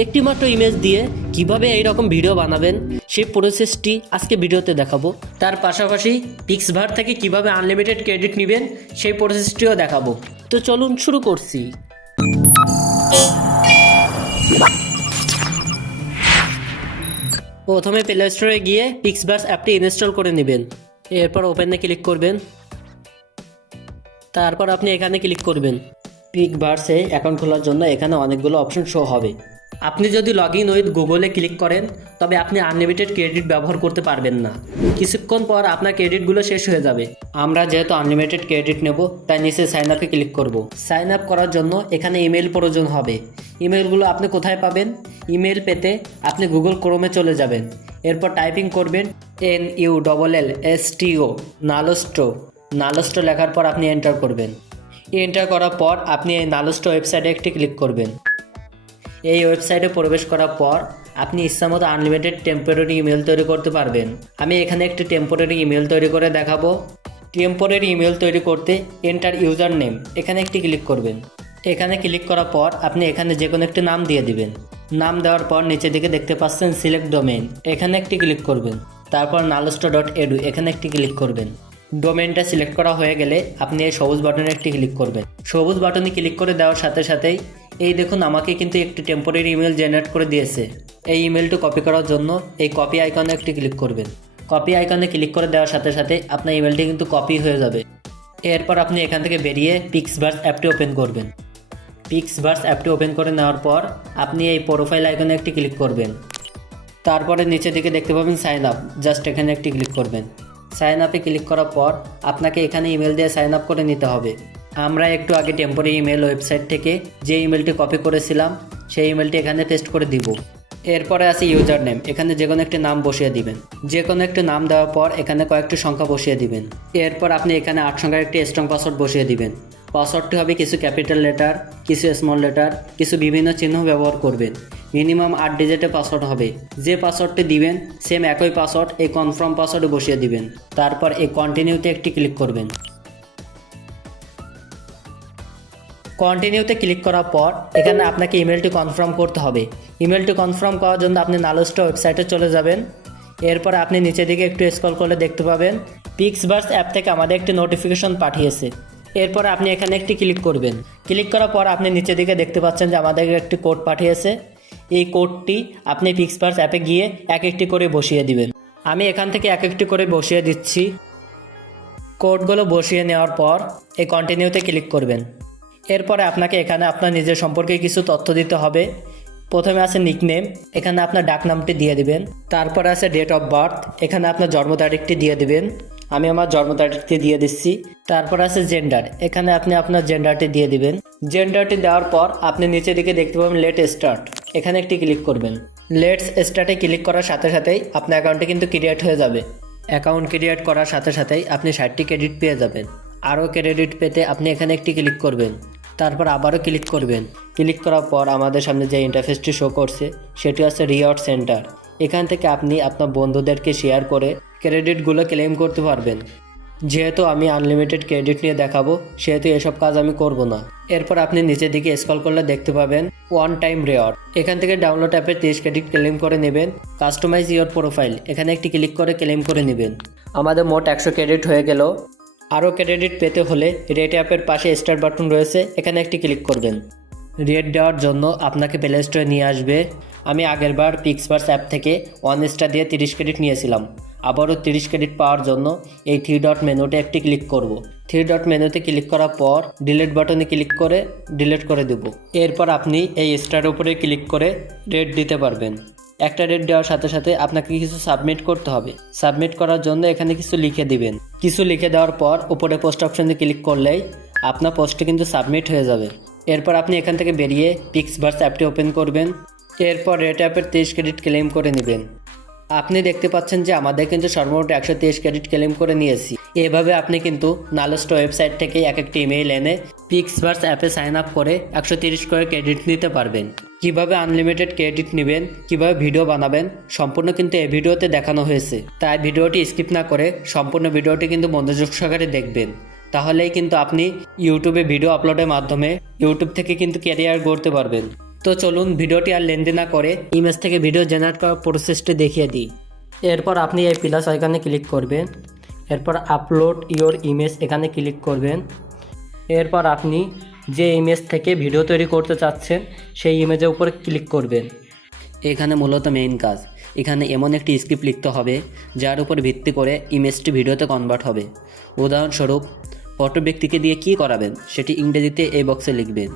একটি মাত্র ইমেজ দিয়ে কিভাবে এই রকম ভিডিও বানাবেন সেই প্রসেসটি আজকে ভিডিওতে দেখাবো। তার পাশাপাশি পিক্সভার থেকে কিভাবে আনলিমিটেড ক্রেডিট নেবেন সেই প্রসেসটিও দেখাবো। তো চলুন শুরু করছি। প্রথমে প্লে স্টোরে গিয়ে পিক্সভার্স অ্যাপটি ইনস্টল করে নেবেন। এরপর ওপেনে ক্লিক করবেন। তারপর আপনি এখানে ক্লিক করবেন। পিক্সভার্সে অ্যাকাউন্ট খোলার জন্য এখানে অনেকগুলো অপশন শো হবে। আপনি যদি লগ ইন উইথ গুগলে ক্লিক করেন তবে আপনি আনলিমিটেড ক্রেডিট ব্যবহার করতে পারবেন না। কিছুক্ষণ পর আপনার ক্রেডিটগুলো শেষ হয়ে যাবে। আমরা যেহেতু আনলিমিটেড ক্রেডিট নেব তাই নিচে সাইন আপে ক্লিক করব। সাইন আপ করার জন্য এখানে ইমেল প্রয়োজন হবে। ইমেলগুলো আপনি কোথায় পাবেন? ইমেল পেতে আপনি গুগল ক্রোমে চলে যাবেন। এরপর টাইপিং করবেন NULLSTO নালস্টো লেখার পর আপনি এন্টার করবেন। এন্টার করার পর আপনি এই নালস্টো ওয়েবসাইটে একটি ক্লিক করবেন। এই ওয়েবসাইটে প্রবেশ করার পর আপনি ইচ্ছামতো আনলিমিটেড টেম্পোরারি ইমেল তৈরি করতে পারবেন। আমি এখানে একটি টেম্পোরারি ইমেল তৈরি করে দেখাবো। টেম্পোরারি ইমেল তৈরি করতে এন্টার ইউজার নেম এখানে একটি ক্লিক করবেন। এখানে ক্লিক করার পর আপনি এখানে যে কোনো একটি নাম দিয়ে দিবেন। নাম দেওয়ার পর নিচের দিকে দেখতে পাচ্ছেন সিলেক্ট ডোমেইন, এখানে একটি ক্লিক করবেন। তারপর nalosto.edu এখানে একটি ক্লিক করবেন। ডোমেইনটা সিলেক্ট করা হয়ে গেলে আপনি এই সবুজ বাটনে একটি ক্লিক করবেন। সবুজ বাটনে ক্লিক করে দেওয়ার সাথে সাথেই এই দেখুন আমাকে কিন্তু একটি টেম্পোরারি ইমেল জেনারেট করে দিয়েছে। এই ইমেলটি কপি করার জন্য এই কপি আইকনে একটি ক্লিক করবেন। কপি আইকনে ক্লিক করে দেওয়ার সাথে সাথে আপনার ইমেলটি কিন্তু কপি হয়ে যাবে। এরপর আপনি এখান থেকে বেরিয়ে পিক্সভার্স অ্যাপটি ওপেন করবেন। পিক্সভার্স অ্যাপটি ওপেন করে নেওয়ার পর আপনি এই প্রোফাইল আইকনে একটি ক্লিক করবেন। তারপরে নিচের দিকে দেখতে পাবেন সাইন আপ, জাস্ট এখানে একটি ক্লিক করবেন। সাইন আপে ক্লিক করার পর আপনাকে এখানে ইমেল দিয়ে সাইন আপ করে নিতে হবে। আমরা একটু আগে টেম্পোরারি ইমেল ওয়েবসাইট থেকে যে ইমেলটি কপি করেছিলাম সেই ইমেলটি এখানে পেস্ট করে দিব। এরপরে আছে ইউজার নেম, এখানে যে কোনো একটি নাম বসিয়ে দিবেন। যে কোনো একটি নাম দেওয়ার পর এখানে কয়েকটি সংখ্যা বসিয়ে দিবেন। এরপর আপনি এখানে 8 সংখ্যার একটি স্ট্রং পাসওয়ার্ড বসিয়ে দিবেন। পাসওয়ার্ডটি হবে কিছু ক্যাপিটাল লেটার, কিছু স্মল লেটার, কিছু বিভিন্ন চিহ্ন ব্যবহার করবেন। মিনিমাম 8 ডিজিটের পাসওয়ার্ড হবে। যে পাসওয়ার্ডটি দিবেন সেম একই পাসওয়ার্ড এই কনফার্ম পাসওয়ার্ডে বসিয়ে দিবেন। তারপর এই কন্টিনিউতে একটি ক্লিক করবেন। কন্টিনিউতে ক্লিক করার পর এখানে আপনাকে ইমেলটি কনফার্ম করতে হবে। ইমেলটি কনফার্ম করার জন্য আপনি নালস্টো ওয়েবসাইটে চলে যাবেন। এরপর আপনি নিচের দিকে একটু স্ক্রল করলে দেখতে পাবেন পিক্সভার্স অ্যাপ থেকে আমাদের একটি নোটিফিকেশন পাঠিয়েছে। এরপর আপনি এখানে একটি ক্লিক করবেন। ক্লিক করার পর আপনি নিচের দিকে দেখতে পাচ্ছেন যে আমাদের একটি কোড পাঠিয়েছে। এই কোডটি আপনি পিক্সভার্স অ্যাপে গিয়ে এক একটি করে বসিয়ে দিবেন। আমি এখান থেকে এক একটি করে বসিয়ে দিচ্ছি। কোডগুলো বসিয়ে নেওয়ার পর এই কন্টিনিউতে ক্লিক করবেন। এরপরে আপনাকে এখানে আপনার নিজের সম্পর্কে কিছু তথ্য দিতে হবে। প্রথমে আছে নিকনেম, এখানে আপনার ডাকনামটি দিয়ে দিবেন। তারপরে আছে ডেট অফ বার্থ, এখানে আপনার জন্ম তারিখটি দিয়ে দিবেন। আমি আমার জন্ম তারিখটি দিয়ে দিচ্ছি। তারপর আছে জেন্ডার, এখানে আপনি আপনার জেন্ডারটি দিয়ে দিবেন। জেন্ডারটি দেওয়ার পর আপনি নিচের দিকে দেখতে পাবেন লেট স্টার্ট, এখানে একটি ক্লিক করবেন। লেটস স্টার্টে ক্লিক করার সাথে সাথেই আপনার অ্যাকাউন্টটি কিন্তু ক্রিয়েট হয়ে যাবে। অ্যাকাউন্ট ক্রিয়েট করার সাথে সাথেই আপনি 60টি ক্রেডিট পেয়ে যাবেন। আরও ক্রেডিট পেতে আপনি এখানে একটি ক্লিক করবেন। তারপর আবারও ক্লিক করবেন। ক্লিক করার পর আমাদের সামনে যে ইন্টারফেসটি শো করছে সেটি হচ্ছে রিওয়ার্ড সেন্টার। এখান থেকে আপনি আপনার বন্ধুদেরকে শেয়ার করে ক্রেডিটগুলো ক্লেম করতে পারবেন। যেহেতু আমি আনলিমিটেড ক্রেডিট নিয়ে দেখাবো সেহেতু এসব কাজ আমি করব না। এরপর আপনি নিচের দিকে স্ক্রল করলে দেখতে পাবেন ওয়ান টাইম রিওয়ার্ড, এখান থেকে ডাউনলোড অ্যাপে 30 ক্রেডিট ক্লেম করে নেবেন। কাস্টমাইজ ইওর প্রোফাইল, এখানে একটি ক্লিক করে ক্লেম করে নেবেন। আমাদের মোট 100 ক্রেডিট হয়ে গেল। আরও ক্রেডিট পেতে হলে রেট অ্যাপের পাশে স্টার বাটন রয়েছে, এখানে একটি ক্লিক করবেন। রেট দেওয়ার জন্য আপনাকে প্লে স্টোরে নিয়ে আসবে। আমি আগেরবার পিক্সভার্স অ্যাপ থেকে 1 স্টার দিয়ে 30 ক্রেডিট নিয়েছিলাম। আবারও 30 ক্রেডিট পাওয়ার জন্য এই 3 ডট মেনুতে একটি ক্লিক করব। 3 ডট মেনুতে ক্লিক করার পর ডিলিট বাটনে ক্লিক করে ডিলিট করে দেব। এরপর আপনি এই স্টার উপরে ক্লিক করে রেট দিতে পারবেন। একটা রেট দেওয়ার সাথে সাথে আপনাকে কিছু সাবমিট করতে হবে। সাবমিট করার জন্য এখানে কিছু লিখে দিবেন। কিছু লিখে দেওয়ার পর উপরে পোস্ট অপশনে ক্লিক করলেই আপনার পোস্টটি কিন্তু সাবমিট হয়ে যাবে। এরপর আপনি এখান থেকে বেরিয়ে পিক্সভার্স অ্যাপটি ওপেন করবেন। এরপর রেট অ্যাপের 30 ক্রেডিট ক্লেম করে নেবেন। আপনি দেখতে পাচ্ছেন যে আমাদের কিন্তু সর্বমোট 130 ক্রেডিট ক্লেম করে নিয়েছি। এভাবে আপনি কিন্তু নালস্টো ওয়েবসাইট থেকে এক একটি ইমেইল এনে পিক্সভার্স অ্যাপে সাইন আপ করে 130 করে ক্রেডিট নিতে পারবেন। কিভাবে আনলিমিটেড ক্রেডিট নেবেন, কিভাবে ভিডিও বানাবেন সম্পূর্ণ কিন্তু এই ভিডিওতে দেখানো হয়েছে। তাই ভিডিওটি স্কিপ না করে সম্পূর্ণ ভিডিওটি কিন্তু মনোযোগ সহকারে দেখবেন। তাহলেই কিন্তু আপনি ইউটিউবে ভিডিও আপলোডের মাধ্যমে ইউটিউব থেকে কিন্তু ক্যারিয়ার গড়তে পারবেন। তো চলুন ভিডিওটি আর লেন্দি না করে ইমেজ থেকে ভিডিও জেনারেট করার প্রসেসটি দেখিয়ে দিই। এরপর আপনি এই প্লাস আইকনে ক্লিক করবেন, এরপর আপলোড ইওর ইমেজ এখানে ক্লিক করবেন। এরপর আপনি যে ইমেজ থেকে ভিডিও তৈরি করতে চাচ্ছেন সেই ইমেজের উপরে ক্লিক করবেন। এখানে মূলত মেইন কাজ, এখানে এমন একটি স্ক্রিপ্ট লিখতে হবে যার উপর ভিত্তি করে ইমেজটি ভিডিওতে কনভার্ট হবে। উদাহরণস্বরূপ ফটো ব্যক্তিকে দিয়ে কী করাবেন সেটি ইংরেজিতে এই বক্সে লিখবেন।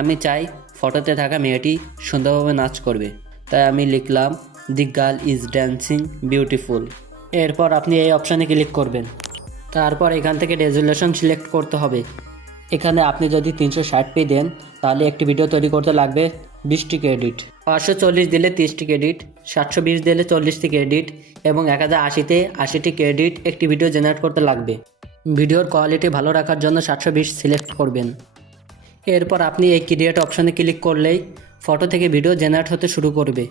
আমি চাই ফটোতে থাকা মেয়েটি সুন্দরভাবে নাচ করবে, তাই আমি লিখলাম the girl is dancing beautiful. এরপর আপনি এই অপশানে ক্লিক করবেন। তারপর এখান থেকে রেজুলেশন সিলেক্ট করতে হবে। এখানে আপনি যদি 360p দেন তাহলে একটি ভিডিও তৈরি করতে লাগবে 20টি ক্রেডিট, 540 দিলে 30টি ক্রেডিট, 720 দিলে 40টি ক্রেডিট এবং 1080-তে 80টি ক্রেডিট একটি ভিডিও জেনারেট করতে লাগবে। ভিডিওর কোয়ালিটি ভালো রাখার জন্য 720 সিলেক্ট করবেন। এরপর আপনি এই ক্রিয়েট অপশানে ক্লিক করলেই ফটো থেকে ভিডিও জেনারেট হতে শুরু করবে।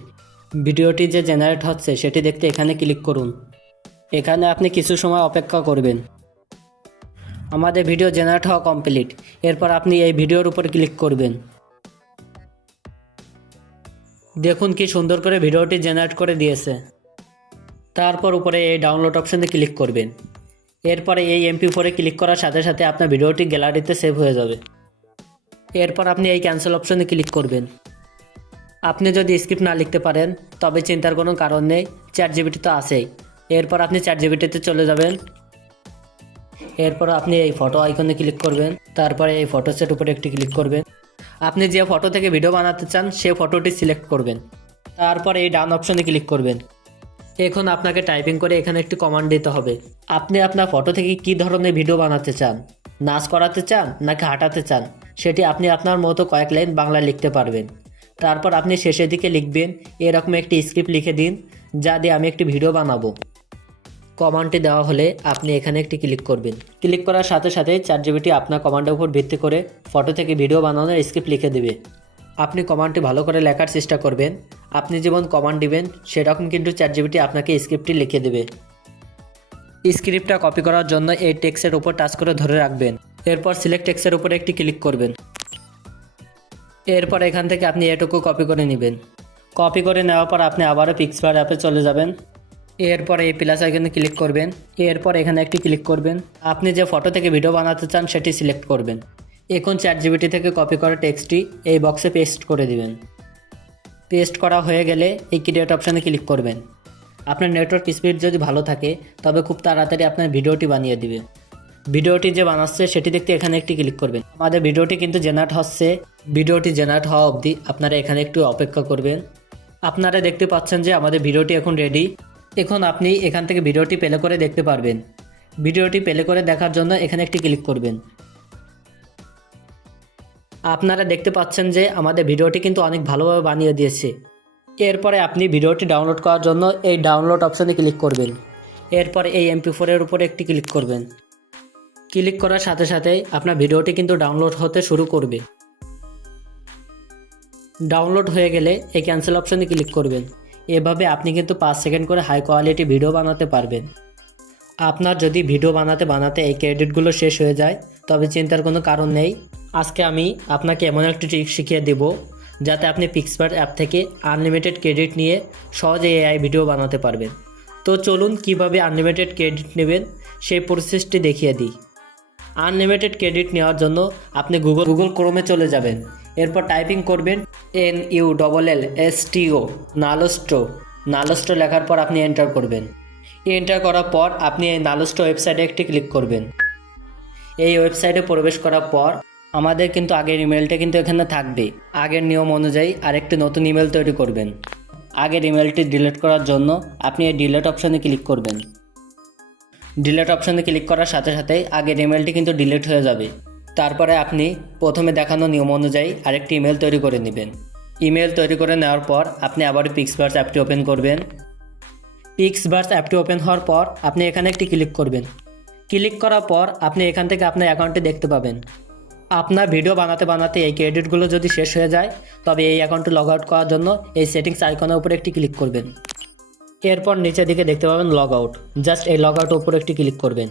ভিডিওটি যে জেনারেট হচ্ছে সেটি দেখতে এখানে ক্লিক করুন। এখানে আপনি কিছু সময় অপেক্ষা করবেন। আমাদের ভিডিও জেনারেট হওয়া কমপ্লিট। এরপর আপনি এই ভিডিওর উপর ক্লিক করবেন। দেখুন কি সুন্দর করে ভিডিওটি জেনারেট করে দিয়েছে। তারপর উপরে এই ডাউনলোড অপশানে ক্লিক করবেন। এরপরে এই MP4-এ ক্লিক করার সাথে সাথে আপনার ভিডিওটি গ্যালারিতে সেভ হয়ে যাবে। এরপর আপনি এই ক্যান্সেল অপশানে ক্লিক করবেন। আপনি যদি স্ক্রিপ্ট না লিখতে পারেন তবে চিন্তার কোনো কারণ নেই, ChatGPT তো আছেই। এরপর আপনি ChatGPT-তে চলে যাবেন। এরপর আপনি এই ফটো আইকনে ক্লিক করবেন। তারপরে এই ফটো সেট উপরে একটি ক্লিক করবেন। আপনি যে ফটো থেকে ভিডিও বানাতে চান সে ফটোটি সিলেক্ট করবেন। তারপর এই ডান অপশনে ক্লিক করবেন। এখন আপনাকে টাইপিং করে এখানে একটি কমান্ড দিতে হবে। আপনি আপনার ফটো থেকে কী ধরনের ভিডিও বানাতে চান, নাচ করাতে চান নাকি হাঁটাতে চান, সেটি আপনি আপনার মতো কয়েক লাইন বাংলায় লিখতে পারবেন। তারপর আপনি শেষের দিকে লিখবেন এরকম একটি স্ক্রিপ্ট লিখে দিন যা দিয়ে আমি একটি ভিডিও বানাবো। কমান্ডটি দেওয়া হলে আপনি এখানে একটি ক্লিক করবেন। ক্লিক করার সাথে সাথে ChatGPT আপনার কমান্ডের উপর ভিত্তি করে ফটো থেকে ভিডিও বানানোর স্ক্রিপ্ট লিখে দেবে। আপনি কমান্ডটি ভালো করে লেখার চেষ্টা করবেন। আপনি যেমন কমান্ড দিবেন সেরকম কিন্তু ChatGPT আপনাকে স্ক্রিপ্টটি লিখে দেবে। স্ক্রিপ্টটা কপি করার জন্য এই টেক্সটের উপর টাচ করে ধরে রাখবেন। এরপর সিলেক্ট টেক্সটের উপরে একটি ক্লিক করবেন। এরপর এখান থেকে আপনি এটুকু কপি করে নেবেন। কপি করে নেওয়ার পর আপনি আবারও পিক্সআর্ট অ্যাপে চলে যাবেন। এরপর এই প্লাস আইকনে ক্লিক করবেন। এরপর এখানে একটি ক্লিক করবেন। আপনি যে ফটো থেকে ভিডিও বানাতে চান সেটি সিলেক্ট করবেন। এখন ChatGPT থেকে কপি করা টেক্সটটি এই বক্সে পেস্ট করে দিবেন। পেস্ট করা হয়ে গেলে এই ক্রিয়েট অপশানে ক্লিক করবেন। আপনার নেটওয়ার্ক স্পিড যদি ভালো থাকে তবে খুব তাড়াতাড়ি আপনার ভিডিওটি বানিয়ে দিবে। ভিডিওটি যে বানাচ্ছে সেটি দেখতে এখানে একটি ক্লিক করবেন। আমাদের ভিডিওটি কিন্তু জেনারেট হচ্ছে। ভিডিওটি জেনারেট হওয়া অবধি আপনারা এখানে একটু অপেক্ষা করবেন। আপনারা দেখতে পাচ্ছেন যে আমাদের ভিডিওটি এখন রেডি। এখন আপনি এখান থেকে ভিডিওটি প্লে করে দেখতে পারবেন। ভিডিওটি প্লে করে দেখার জন্য এখানে একটি ক্লিক করবেন। আপনারা দেখতে পাচ্ছেন যে আমাদের ভিডিওটি কিন্তু অনেক ভালোভাবে বানিয়ে দিয়েছে। এরপরে আপনি ভিডিওটি ডাউনলোড করার জন্য এই ডাউনলোড অপশানে ক্লিক করবেন। এরপরে এই MP4-এর উপরে একটি ক্লিক করবেন। ক্লিক করার সাথে সাথেই আপনার ভিডিওটি কিন্তু ডাউনলোড হতে শুরু করবে। ডাউনলোড হয়ে গেলে এই ক্যান্সেল অপশানে ক্লিক করবেন। এভাবে আপনি কিন্তু 5 সেকেন্ড করে হাই কোয়ালিটি ভিডিও বানাতে পারবেন। আপনার যদি ভিডিও বানাতে বানাতে এই ক্রেডিটগুলো শেষ হয়ে যায় তবে চিন্তার কোনো কারণ নেই। আজকে আমি আপনাকে এমন একটি ট্রিক শিখিয়ে দেব যাতে আপনি পিক্সআর্ট অ্যাপ থেকে আনলিমিটেড ক্রেডিট নিয়ে সহজে AI ভিডিও বানাতে পারবেন। তো চলুন কিভাবে আনলিমিটেড ক্রেডিট নেবেন সেই প্রসেসটি দেখিয়ে দিই। আনলিমিটেড ক্রেডিট নেওয়ার জন্য আপনি গুগল ক্রোমে চলে যাবেন। এরপর টাইপিং করবেন NULLSTO নালস্টো লেখার পর আপনি এন্টার করবেন। এন্টার করার পর আপনি এই নালস্টো ওয়েবসাইটে একটি ক্লিক করবেন। এই ওয়েবসাইটে প্রবেশ করার পর আমাদের কিন্তু আগের ইমেলটা কিন্তু এখানে থাকবে। আগের নিয়ম অনুযায়ী আরেকটি নতুন ইমেল তৈরি করবেন। আগের ইমেলটি ডিলিট করার জন্য আপনি এই ডিলিট অপশানে ক্লিক করবেন। ডিলিট অপশানে ক্লিক করার সাথে সাথেই আগের ইমেলটি কিন্তু ডিলিট হয়ে যাবে। তারপরে আপনি প্রথমে দেখানো নিয়ম অনুযায়ী আরেকটি ইমেল তৈরি করে নেবেন। ইমেল তৈরি করে নেওয়ার পর আপনি আবার পিক্সআর্ট অ্যাপটি ওপেন করবেন। পিক্সআর্ট অ্যাপটি ওপেন হওয়ার পর আপনি এখানে একটি ক্লিক করবেন। ক্লিক করার পর আপনি এখান থেকে আপনার অ্যাকাউন্টটি দেখতে পাবেন। আপনার ভিডিও বানাতে বানাতে এই ক্রেডিটগুলো যদি শেষ হয়ে যায় তবে এই অ্যাকাউন্টটি লগ আউট করার জন্য এই সেটিংস আইকনের উপরে একটি ক্লিক করবেন। এরপর নিচের দিকে দেখতে পাবেন লগ আউট। জাস্ট এই লগ আউটের উপরে একটি ক্লিক করবেন।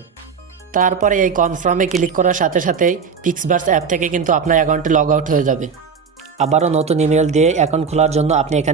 তারপরে এই কনফার্মে ক্লিক করার সাথে সাথেই পিক্সআর্ট অ্যাপ থেকে কিন্তু আপনার অ্যাকাউন্টটি লগ আউট হয়ে যাবে। আবারও নতুন ইমেল দিয়ে অ্যাকাউন্ট খোলার জন্য আপনি এখানে